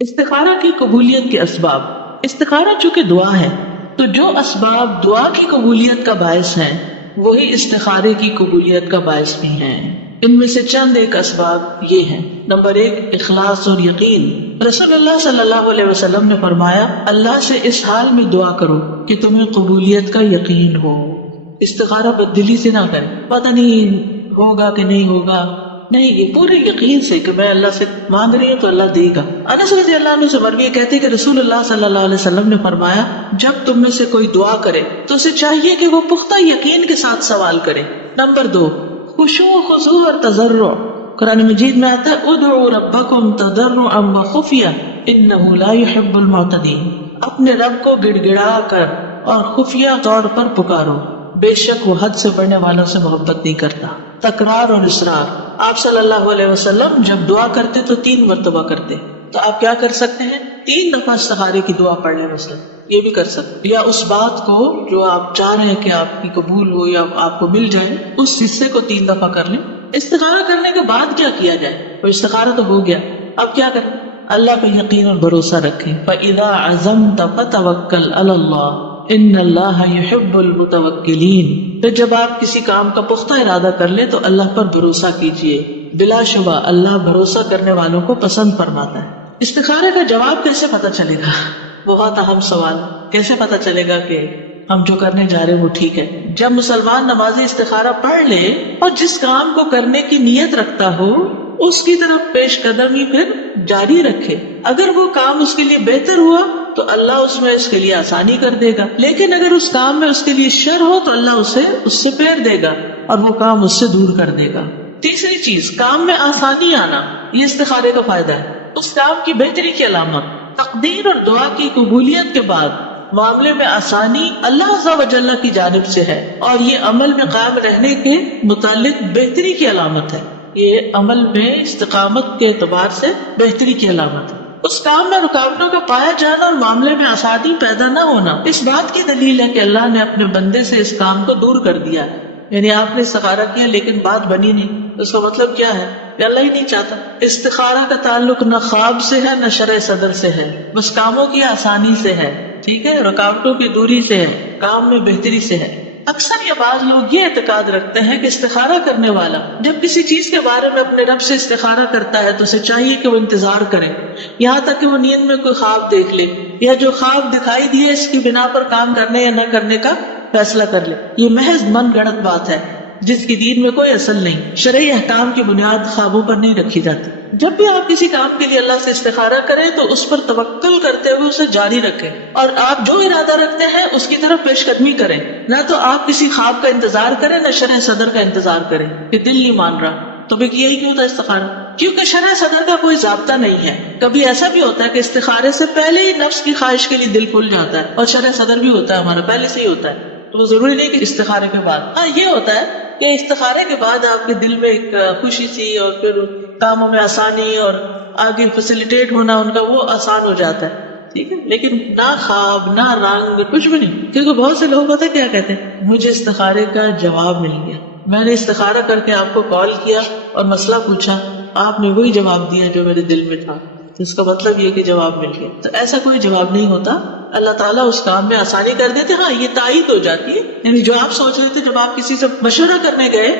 استخارہ کی قبولیت کے اسباب. استخارہ چونکہ دعا ہے تو جو اسباب دعا کی قبولیت کا باعث ہیں وہی استخارے کی قبولیت کا باعث بھی ہیں. ان میں سے چند ایک اسباب یہ ہیں. نمبر 1، اخلاص اور یقین. رسول اللہ صلی اللہ علیہ وسلم نے فرمایا اللہ سے اس حال میں دعا کرو کہ تمہیں قبولیت کا یقین ہو. استخارہ بددلی سے نہ کرے، پتہ نہیں ہوگا کہ نہیں ہوگا، نہیں، یہ پورے یقین سے کہ میں اللہ سے مانگ رہی ہوں تو اللہ دے گا. انس رضی اللہ عنہ سے مروی کہتے کہ رسول اللہ صلی اللہ علیہ وسلم نے فرمایا جب تم میں سے کوئی دعا کرے تو اسے چاہیے کہ وہ پختہ یقین کے ساتھ سوال کرے. نمبر 2، خشوع و خضوع اور تضرع. قرآن مجید میں آتا ہے ادعوا ربکم تضرعا وخفیہ انہ لا يحب المعتدین. اپنے رب کو گڑ گڑا کر اور خفیہ طور پر پکارو، بے شک وہ حد سے بڑھنے والوں سے محبت نہیں کرتا. تکرار اور اصرار. آپ صلی اللہ علیہ وسلم جب دعا کرتے تو 3 مرتبہ کرتے، تو آپ کیا کر سکتے ہیں 3 دفعہ استخارے کی دعا پڑھ لیں. مثلا یہ بھی کر سکتے، یا اس بات کو جو آپ چاہ رہے ہیں کہ آپ کی قبول ہو یا آپ کو مل جائے اس حصے کو 3 دفعہ کر لیں. استخارہ کرنے کے بعد کیا کیا جائے؟ وہ استخارہ تو ہو گیا، اب کیا کریں؟ اللہ پہ یقین اور بھروسہ رکھیں. فَإِذَا عَزَمْتَ فَتَوَكَّلْ عَلَى اللَّهِ ان اللہ يحب المتوکلین. پھر جب آپ کسی کام کا پختہ ارادہ کر لیں تو اللہ پر بھروسہ کیجیے، بلا شبہ اللہ بھروسہ کرنے والوں کو پسند فرماتا ہے. استخارے کا جواب کیسے پتہ چلے گا؟ بہت اہم سوال. کیسے پتہ چلے گا کہ ہم جو کرنے جا رہے ہیں وہ ٹھیک ہے؟ جب مسلمان نمازی استخارہ پڑھ لے اور جس کام کو کرنے کی نیت رکھتا ہو اس کی طرف پیش قدمی پھر جاری رکھے. اگر وہ کام اس کے لیے بہتر ہوا تو اللہ اس میں اس کے لیے آسانی کر دے گا، لیکن اگر اس کام میں اس کے لیے شر ہو تو اللہ اسے اس سے پھیر دے گا اور وہ کام اس سے دور کر دے گا. تیسری چیز، کام میں آسانی آنا. یہ استخارے کا فائدہ ہے، اس کام کی بہتری کی علامت. تقدیر اور دعا کی قبولیت کے بعد معاملے میں آسانی اللہ عز و جل کی جانب سے ہے اور یہ عمل میں قائم رہنے کے متعلق بہتری کی علامت ہے. یہ عمل میں استقامت کے اعتبار سے بہتری کی علامت ہے. اس کام میں رکاوٹوں کا پایا جانا اور معاملے میں آسانی پیدا نہ ہونا اس بات کی دلیل ہے کہ اللہ نے اپنے بندے سے اس کام کو دور کر دیا ہے. یعنی آپ نے استخارہ کیا لیکن بات بنی نہیں، اس کا مطلب کیا ہے کہ اللہ ہی نہیں چاہتا. استخارہ کا تعلق نہ خواب سے ہے نہ شرع صدر سے ہے، بس کاموں کی آسانی سے ہے. ٹھیک ہے، رکاوٹوں کی دوری سے ہے، کام میں بہتری سے ہے. اکثر یہ بعض لوگ یہ اعتقاد رکھتے ہیں کہ استخارہ کرنے والا جب کسی چیز کے بارے میں اپنے رب سے استخارہ کرتا ہے تو اسے چاہیے کہ وہ انتظار کرے یہاں تک کہ وہ نیند میں کوئی خواب دیکھ لے یا جو خواب دکھائی دیے اس کی بنا پر کام کرنے یا نہ کرنے کا فیصلہ کر لے. یہ محض من گھڑت بات ہے جس کی دین میں کوئی اصل نہیں. شرعی احکام کی بنیاد خوابوں پر نہیں رکھی جاتی. جب بھی آپ کسی کام کے لیے اللہ سے استخارہ کریں تو اس پر توکل کرتے ہوئے اسے جاری رکھیں اور آپ جو ارادہ رکھتے ہیں اس کی طرف پیش قدمی کریں. نہ تو آپ کسی خواب کا انتظار کریں نہ شرع صدر کا انتظار کریں کہ دل نہیں مان رہا. تو بھی یہی کیوں ہوتا ہے استخارہ؟ کیونکہ شرع صدر کا کوئی ضابطہ نہیں ہے. کبھی ایسا بھی ہوتا ہے کہ استخارے سے پہلے ہی نفس کی خواہش کے لیے دل کھل جاتا ہے اور شرع صدر بھی ہوتا ہے ہمارا پہلے سے ہی ہوتا ہے. تو وہ ضروری نہیں کہ استخارے کے بعد. ہاں یہ ہوتا ہے کہ استخارے کے بعد آپ کے دل میں ایک خوشی سی اور پھر کاموں میں آسانی اور آگے فیسیلیٹیٹ ہونا ان کا وہ آسان ہو جاتا ہے. ٹھیک ہے، لیکن نہ خواب نہ رنگ کچھ بھی نہیں. کیونکہ بہت سے لوگ پتہ کیا کہتے ہیں، مجھے استخارے کا جواب مل گیا، میں نے استخارہ کر کے آپ کو کال کیا اور مسئلہ پوچھا، آپ نے وہی جواب دیا جو میرے دل میں تھا، تو اس کا مطلب یہ کہ جواب مل گیا. تو ایسا کوئی جواب نہیں ہوتا. اللہ تعالیٰ اس کام میں آسانی کر دیتے. ہاں یہ تائید ہو جاتی ہے، یعنی جو آپ سوچ رہے تھے جب آپ کسی سے مشورہ کرنے گئے،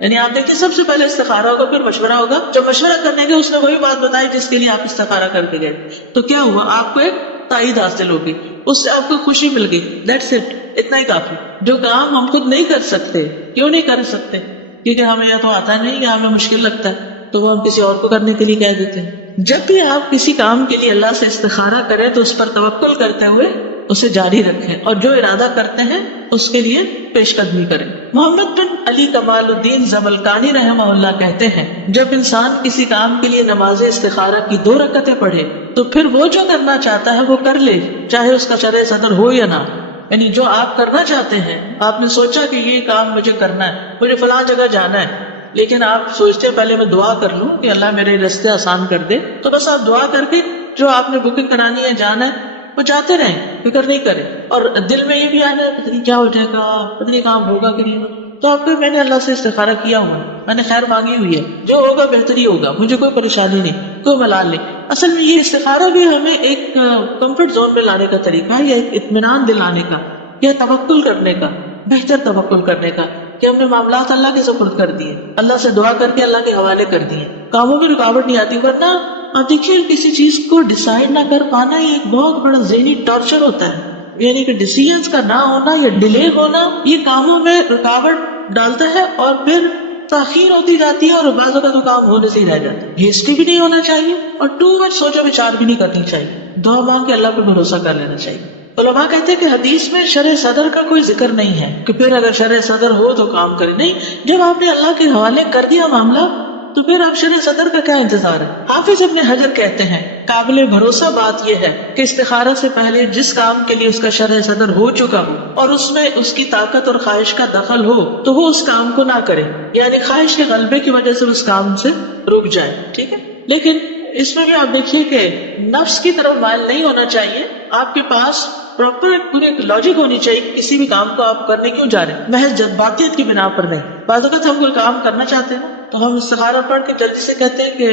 یعنی آپ دیکھیں سب سے پہلے استخارہ ہوگا پھر مشورہ ہوگا. جب مشورہ کرنے گئے اس نے وہی بات بتائی جس کے لیے آپ استخارہ کر کے گئے، تو کیا ہوا؟ آپ کو ایک تائید حاصل ہوگی، اس سے آپ کو خوشی مل گئی. دیٹس اٹ، اتنا ہی کافی. جو کام ہم خود نہیں کر سکتے، کیوں نہیں کر سکتے؟ کیونکہ ہمیں یا تو آتا نہیں یا ہمیں مشکل لگتا ہے، تو وہ ہم کسی اور کو کرنے کے لیے کہہ دیتے ہیں. جب بھی آپ کسی کام کے لیے اللہ سے استخارہ کریں تو اس پر توکل کرتے ہوئے اسے جاری رکھیں اور جو ارادہ کرتے ہیں اس کے لیے پیش قدمی کریں. محمد بن علی کمال الدین زملکانی رحمہ اللہ کہتے ہیں جب انسان کسی کام کے لیے نماز استخارہ کی 2 رکعتیں پڑھے تو پھر وہ جو کرنا چاہتا ہے وہ کر لے، چاہے اس کا شرع صدر ہو یا نہ. یعنی جو آپ کرنا چاہتے ہیں، آپ نے سوچا کہ یہ کام مجھے کرنا ہے، مجھے فلاں جگہ جانا ہے، لیکن آپ سوچتے ہیں پہلے میں دعا کر لوں کہ اللہ میرے راستے آسان کر دے، تو بس آپ دعا کر کے جو آپ نے بکنگ کرانی ہے جانا ہے وہ جاتے رہیں، فکر نہیں کریں. اور دل میں یہ بھی آنا ہے پتہ نہیں کیا ہو جائے گا، پتہ نہیں کام ہوگا کہ نہیں ہوگا. تو آپ کو میں نے اللہ سے استخارہ کیا ہوا ہے، میں نے خیر مانگی ہوئی ہے، جو ہوگا بہتر ہی ہوگا، مجھے کوئی پریشانی نہیں، کوئی ملال نہیں۔ اصل میں یہ استخارہ بھی ہمیں ایک کمفرٹ زون میں لانے کا طریقہ ہے، یا ایک اطمینان دلانے کا، یا توکل کرنے کا، بہتر توکل کرنے کا، کہ ہم نے معاملات اللہ کے سپرد کر دیے، اللہ سے دعا کر کے اللہ کے حوالے کر دیے، کاموں میں رکاوٹ نہیں آتی۔ ورنہ آپ دیکھیے کسی چیز کو ڈیسائیڈ نہ کر پانا یہ ایک بہت بڑا ذہنی ٹارچر ہوتا ہے، یعنی کہ ڈیسیژنز کا نہ ہونا یا ڈیلے ہونا یہ کاموں میں رکاوٹ ڈالتا ہے، اور پھر تاخیر ہوتی جاتی ہے، اور بعض اوقات تو کام ہونے سے ہی رہ جاتا ہے۔ ہیسٹی بھی نہیں ہونا چاہیے اور ٹو مچ سوچا بچار بھی نہیں کرنی چاہیے، دعا مانگ کے اللہ پہ بھروسہ کر لینا چاہیے۔ علماء کہتے ہیں کہ حدیث میں شرع صدر کا کوئی ذکر نہیں ہے کہ پھر اگر شرع صدر ہو تو کام کرے، نہیں، جب آپ نے اللہ کے حوالے کر دیا معاملہ تو پھر آپ شرع صدر کا کیا انتظار ہے۔ حافظ ابن حجر کہتے ہیں قابل بھروسہ بات یہ ہے کہ استخارہ سے پہلے جس کام کے لیے اس کا شرع صدر ہو چکا ہو اور اس میں اس کی طاقت اور خواہش کا دخل ہو تو وہ اس کام کو نہ کرے، یعنی خواہش کے غلبے کی وجہ سے اس کام سے رک جائے، ٹھیک ہے۔ لیکن اس میں بھی آپ دیکھیے کہ نفس کی طرف مائل نہیں ہونا چاہیے، آپ کے پاس پراپر پوری ایک لاجک ہونی چاہیے کہ کسی بھی کام کو آپ کرنے کیوں جا رہے ہیں، محض جذباتیت کی بنا پر نہیں۔ بعض اوقات ہم کوئی کام کرنا چاہتے ہیں تو ہم استخارہ پڑھ کے جلدی سے کہتے ہیں کہ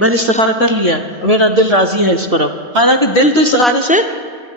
میں نے استخارہ کر لیا، میرا دل راضی ہے اس پر، اب حالانکہ دل تو استخارے سے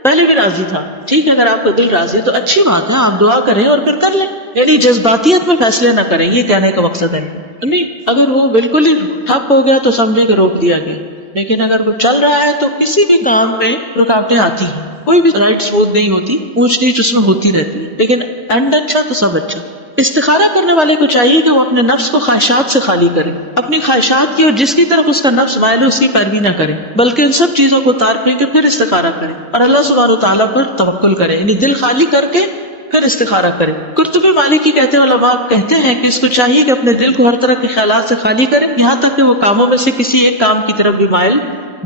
پہلے بھی راضی تھا، ٹھیک ہے۔ اگر آپ کا دل راضی ہے تو اچھی بات ہے، آپ دعا کریں اور پھر کر لیں، یعنی جذباتیت میں فیصلے نہ کریں، یہ کہنے کا مقصد ہے۔ نہیں، اگر وہ بالکل ہی ٹھپ ہو گیا تو سمجھے کہ روک دیا گیا، لیکن اگر وہ چل رہا ہے تو کسی بھی کام میں رکاوٹیں آتی ہیں، کوئی بھی رائٹ سموتھ نہیں ہوتی، اونچ نیچ اس میں ہوتی رہتی ہے، لیکن اینڈ اچھا تو سب اچھا۔ استخارہ کرنے والے کو چاہیے کہ وہ اپنے نفس کو خواہشات سے خالی کرے، اپنی خواہشات کی اور جس کی طرف اس کا نفس مائل ہے اس کی پیروی نہ کرے، بلکہ ان سب چیزوں کو اتار پھینک کے پھر استخارہ کرے اور اللہ سبحانہ و تعالیٰ پر توکل کرے، یعنی دل خالی کر کے پھر استخارہ کرے۔ قرطبی مالکی کہتے ہیں، علماء کہتے ہیں کہ اس کو چاہیے کہ اپنے دل کو ہر طرح کے خیالات سے خالی کرے، یہاں تک کہ وہ کاموں میں سے کسی ایک کام کی طرف بھی مائل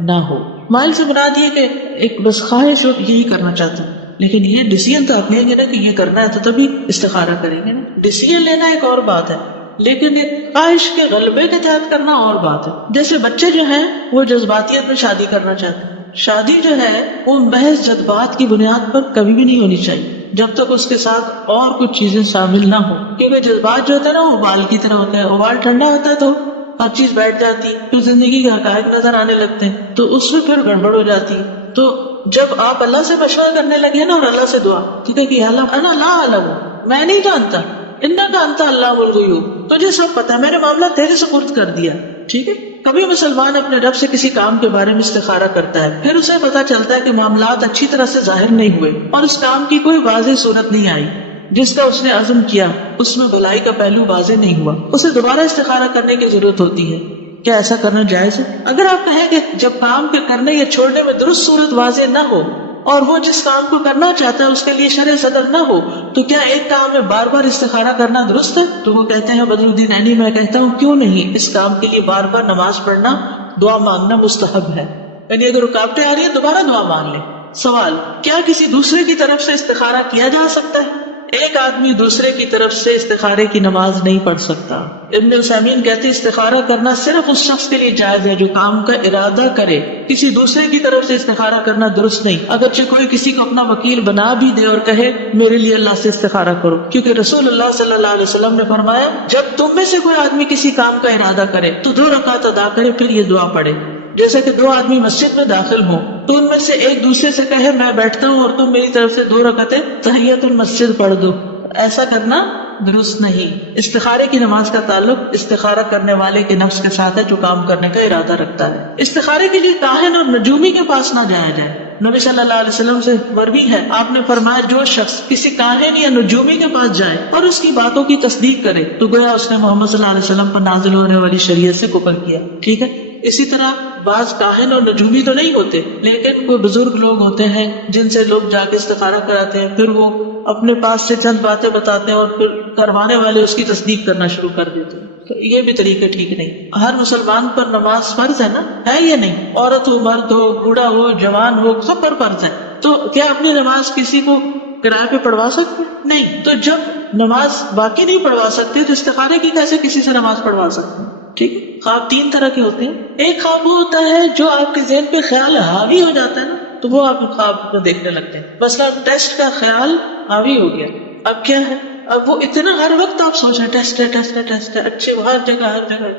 نہ ہو۔ مائل سے مراد یہ کہ ایک بس خواہش ہو یہی کرنا چاہتا ہوں، لیکن یہ ڈیسیژن تو آپ لیں گے نا کہ یہ کرنا ہے تو تبھی استخارہ کریں گے نا۔ ڈیسیژن لینا ایک اور بات ہے، لیکن ایک خواہش کے غلبے کے تحت کرنا اور بات ہے۔ جیسے بچے جو ہیں وہ جذباتیت میں شادی کرنا چاہتے ہیں، شادی جو ہے وہ محض جذبات کی بنیاد پر کبھی بھی نہیں ہونی چاہیے جب تک اس کے ساتھ اور کچھ چیزیں شامل نہ ہو، کیونکہ جذبات جو ہوتا ہے نا وہ ابال کی طرح ہوتا ہے، ابال ٹھنڈا ہوتا ہے تو ہر چیز بیٹھ جاتی، پھر زندگی کے حقائق نظر آنے لگتے ہیں تو اس میں پھر گڑبڑ ہو جاتی ہے۔ تو جب آپ اللہ سے مشورہ کرنے لگے نا اور اللہ سے دعا، ٹھیک ہے کہ اللہ انا لا اعلم، میں نہیں جانتا، انک انت علام الغیوب، تجھے سب پتا ہے، میں نے معاملہ تیرے سپرد کر دیا، ٹھیک ہے۔ کبھی مسلمان اپنے رب سے کسی کام کے بارے میں استخارہ کرتا ہے، پھر اسے پتا چلتا ہے کہ معاملات اچھی طرح سے ظاہر نہیں ہوئے اور اس کام کی کوئی واضح صورت نہیں آئی جس کا اس نے عزم کیا، اس میں بھلائی کا پہلو واضح نہیں ہوا، اسے دوبارہ استخارہ کرنے کی ضرورت ہوتی ہے۔ کیا ایسا کرنا جائز ہے؟ اگر آپ کہیں کہ جب کام کے کرنے یا چھوڑنے میں درست صورت واضح نہ ہو اور وہ جس کام کو کرنا چاہتا ہے اس کے لیے شرع صدر نہ ہو تو کیا ایک کام میں بار بار استخارہ کرنا درست ہے؟ تو وہ کہتے ہیں بدر الدین عینی، میں کہتا ہوں کیوں نہیں، اس کام کے لیے بار بار نماز پڑھنا، دعا مانگنا مستحب ہے، یعنی اگر رکاوٹیں آ رہی ہیں دوبارہ دعا مانگ لیں۔ سوال، کیا کسی دوسرے کی طرف سے استخارہ کیا جا سکتا ہے؟ ایک آدمی دوسرے کی طرف سے استخارے کی نماز نہیں پڑھ سکتا۔ ابن عثیمین کہتے استخارہ کرنا صرف اس شخص کے لیے جائز ہے جو کام کا ارادہ کرے، کسی دوسرے کی طرف سے استخارہ کرنا درست نہیں، اگرچہ کوئی کسی کو اپنا وکیل بنا بھی دے اور کہے میرے لیے اللہ سے استخارہ کرو، کیونکہ رسول اللہ صلی اللہ علیہ وسلم نے فرمایا جب تم میں سے کوئی آدمی کسی کام کا ارادہ کرے تو 2 رکعت ادا کرے پھر یہ دعا پڑھے۔ جیسے کہ 2 آدمی مسجد میں داخل ہوں تو ان میں سے ایک دوسرے سے کہے میں بیٹھتا ہوں اور تم میری طرف سے 2 رکعتیں تحیۃ المسجد پڑھ دو، ایسا کرنا درست نہیں۔ استخارے کی نماز کا تعلق استخارہ کرنے والے کے نفس کے ساتھ ہے جو کام کرنے کا ارادہ رکھتا ہے۔ استخارے کے لیے کاہن اور نجومی کے پاس نہ جایا جائے۔ نبی صلی اللہ علیہ وسلم سے مروی ہے، آپ نے فرمایا جو شخص کسی کاہن یا نجومی کے پاس جائے اور اس کی باتوں کی تصدیق کرے تو گویا اس نے محمد صلی اللہ علیہ وسلم پر نازل ہونے والی شریعت سے کفر کیا، ٹھیک ہے۔ اسی طرح بعض کاہن اور نجومی تو نہیں ہوتے لیکن کوئی بزرگ لوگ ہوتے ہیں جن سے لوگ جا کے استخارہ کراتے ہیں، پھر وہ اپنے پاس سے چند باتیں بتاتے ہیں اور پھر کروانے والے اس کی تصدیق کرنا شروع کر دیتے ہیں، تو یہ بھی طریقہ ٹھیک نہیں۔ ہر مسلمان پر نماز فرض ہے نا، ہے یا نہیں؟ عورت ہو، مرد ہو، بوڑھا ہو، جوان ہو، سب پر فرض ہے، تو کیا اپنی نماز کسی کو کرائے پہ پڑھوا سکتے؟ نہیں۔ تو جب نماز باقی نہیں پڑھوا سکتے تو استخارے کی کیسے کسی سے نماز پڑھوا سکتے ہیں؟ ٹھیک ہے۔ خواب 3 طرح کے ہوتے ہیں، ایک خواب وہ ہوتا ہے جو آپ کے ذہن پہ خیال حاوی ہو جاتا ہے نا تو وہ آپ خواب کو دیکھنے لگتے ہیں، مثلا ٹیسٹ کا خیال حاوی ہو گیا، اب کیا ہے اب وہ اتنا ہر وقت آپ سوچ رہے ٹیسٹ ہے ٹیسٹ ہے ٹیسٹ ہے، اچھے ہر جگہ ہر جگہ.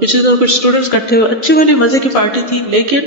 پچھلی طرح کچھ اسٹوڈینٹس اکٹھے ہوئے، اچھی والی مزے کی پارٹی تھی، لیکن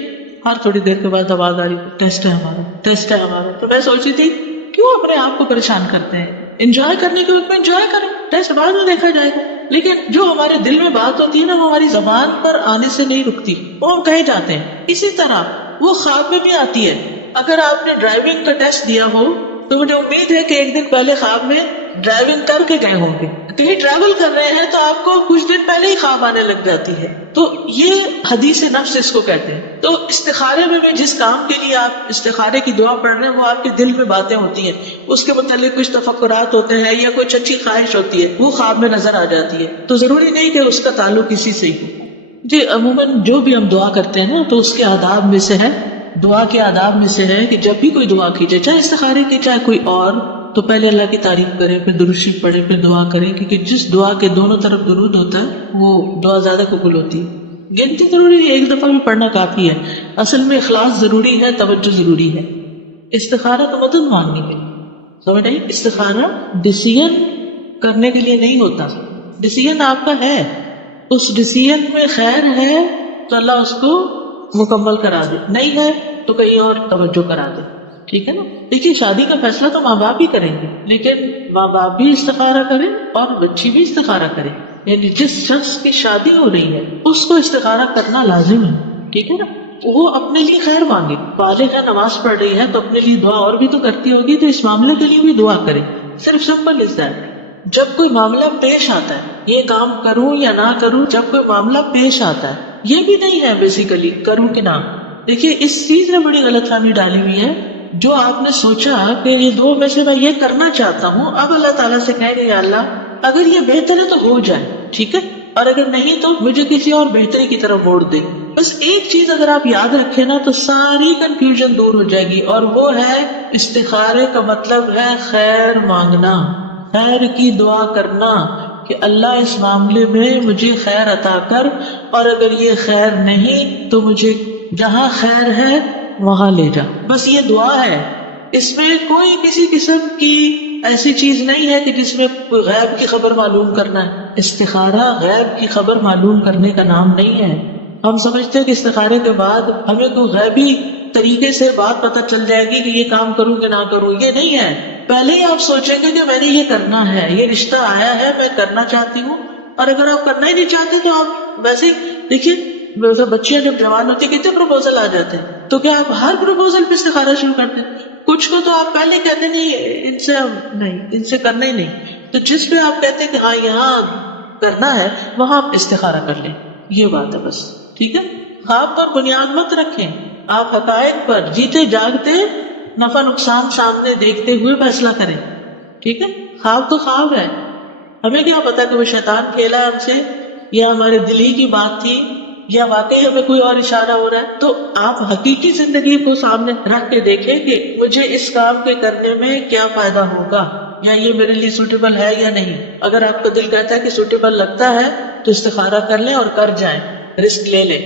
ہر تھوڑی دیر کے بعد آواز آ رہی ٹیسٹ ہے ہمارا، ٹیسٹ ہے ہمارا. تو میں سوچی تھی کیوں اپنے آپ کو پریشان کرتے ہیں، انجوائے کرنے کے وقت میں انجوائے کریں، ٹیسٹ بعد میں دیکھا جائے گا. لیکن جو ہمارے دل میں بات ہوتی ہے نا، وہ ہماری زبان پر آنے سے نہیں رکتی، وہ ہم کہیں جاتے ہیں. اسی طرح وہ خواب میں بھی آتی ہے. اگر آپ نے ڈرائیونگ کا ٹیسٹ دیا ہو تو مجھے امید ہے کہ ایک دن پہلے خواب میں ڈرائیونگ کر کے گئے ہوں گے. کہیں ٹریول کر رہے ہیں تو آپ کو کچھ دن پہلے ہی خواب آنے لگ جاتی ہے. تو یہ حدیث نفس اس کو کہتے ہیں. تو استخارے میں بھی جس کام کے لیے آپ استخارے کی دعا پڑھ رہے ہیں، وہ آپ کے دل میں باتیں ہوتی ہیں، اس کے متعلق کچھ تفکرات ہوتے ہیں یا کچھ اچھی خواہش ہوتی ہے، وہ خواب میں نظر آ جاتی ہے. تو ضروری نہیں کہ اس کا تعلق کسی سے ہی ہو. جی عموماً جو بھی ہم دعا کرتے ہیں نا، تو اس کے آداب میں سے ہے، دعا کے آداب میں سے ہے کہ جب بھی کوئی دعا کیجیے، چاہے استخارے کی چاہے کوئی اور، تو پہلے اللہ کی تعریف کرے، پھر درود شریف پڑھے، پھر دعا کرے. کیونکہ جس دعا کے دونوں طرف درود ہوتا ہے وہ دعا زیادہ قبول ہوتی ہے. گنتی ضروری ہے، ایک دفعہ بھی پڑھنا کافی ہے. اصل میں اخلاص ضروری ہے، توجہ ضروری ہے. استخارہ تو مدد مانگنے کے لیے، سمجھ نہیں؟ استخارہ ڈیسیژن کرنے کے لیے نہیں ہوتا. ڈیسیژن آپ کا ہے، اس ڈیسیژن میں خیر ہے تو اللہ اس کو مکمل کرا دے، نہیں ہے تو کہیں اور توجہ کرا دے. ٹھیک ہے نا؟ دیکھیے شادی کا فیصلہ تو ماں باپ ہی کریں گے، لیکن ماں باپ بھی استخارہ کریں اور بچی بھی استخارہ کرے. یعنی جس شخص کی شادی ہو رہی ہے اس کو استخارہ کرنا لازم ہے. ٹھیک ہے نا؟ وہ اپنے لیے خیر مانگے. بالغ ہے، نماز پڑھ رہی ہے تو اپنے لیے دعا اور بھی تو کرتی ہوگی، تو اس معاملے کے لیے بھی دعا کرے. صرف سمپل اس طرح. جب کوئی معاملہ پیش آتا ہے، یہ کام کروں یا نہ کروں، جب کوئی معاملہ پیش آتا ہے، یہ بھی نہیں ہے بیسیکلی کروں کہ نہ. دیکھیے اس چیز نے بڑی غلط فہمی ڈالی ہوئی ہے. جو آپ نے سوچا کہ یہ دو میں سے میں یہ کرنا چاہتا ہوں، اب اللہ تعالیٰ سے کہیں گے یا اللہ اگر یہ بہتر ہے تو ہو جائے، ٹھیک ہے، اور اگر نہیں تو مجھے کسی اور بہتری کی طرف موڑ دے. بس ایک چیز اگر آپ یاد رکھیں نا تو ساری کنفیوژن دور ہو جائے گی، اور وہ ہے استخارے کا مطلب ہے خیر مانگنا، خیر کی دعا کرنا کہ اللہ اس معاملے میں مجھے خیر عطا کر، اور اگر یہ خیر نہیں تو مجھے جہاں خیر ہے وہاں لے جا. بس یہ دعا ہے. اس میں کوئی کسی قسم کی ایسی چیز نہیں ہے کہ جس میں غیب کی خبر معلوم کرنا ہے. استخارہ غیب کی خبر معلوم کرنے کا نام نہیں ہے. ہم سمجھتے ہیں کہ استخارے کے بعد ہمیں کوئی غیبی طریقے سے بات پتہ چل جائے گی کہ یہ کام کروں کہ نہ کروں. یہ نہیں ہے. پہلے ہی آپ سوچیں گے کہ میں نے یہ کرنا ہے، یہ رشتہ آیا ہے، میں کرنا چاہتی ہوں. اور اگر آپ کرنا ہی نہیں چاہتے تو آپ ویسے دیکھیے بچیاں جب جوان ہوتی کتنے پروپوزل آ جاتے ہیں، تو کیا آپ ہر پروپوزل پہ استخارہ شروع کرتے ہیں؟ کچھ کو تو آپ پہلے کہتے نہیں ان سے نہیں، ان سے کرنا ہی نہیں. تو جس پہ آپ کہتے ہیں کہ ہاں یہاں کرنا ہے وہاں آپ استخارہ کر لیں. یہ بات ہے بس. ٹھیک ہے؟ خواب پر بنیاد مت رکھیں. آپ حقائق پر جیتے جاگتے نفع نقصان سامنے دیکھتے ہوئے فیصلہ کریں. ٹھیک ہے؟ خواب تو خواب ہے. ہمیں کیا پتا کہ وہ شیطان کھیلا ہم سے یا ہمارے دل ہی کی بات تھی یا واقعی ہمیں کوئی اور اشارہ ہو رہا ہے. تو آپ حقیقی زندگی کو سامنے رکھ کے دیکھیں کہ مجھے اس کام کے کرنے میں کیا فائدہ ہوگا، یا یہ میرے لیے سوٹیبل ہے یا نہیں. اگر آپ کا دل کہتا ہے کہ سوٹیبل لگتا ہے تو استخارہ کر لیں اور کر جائیں، رسک لے لیں.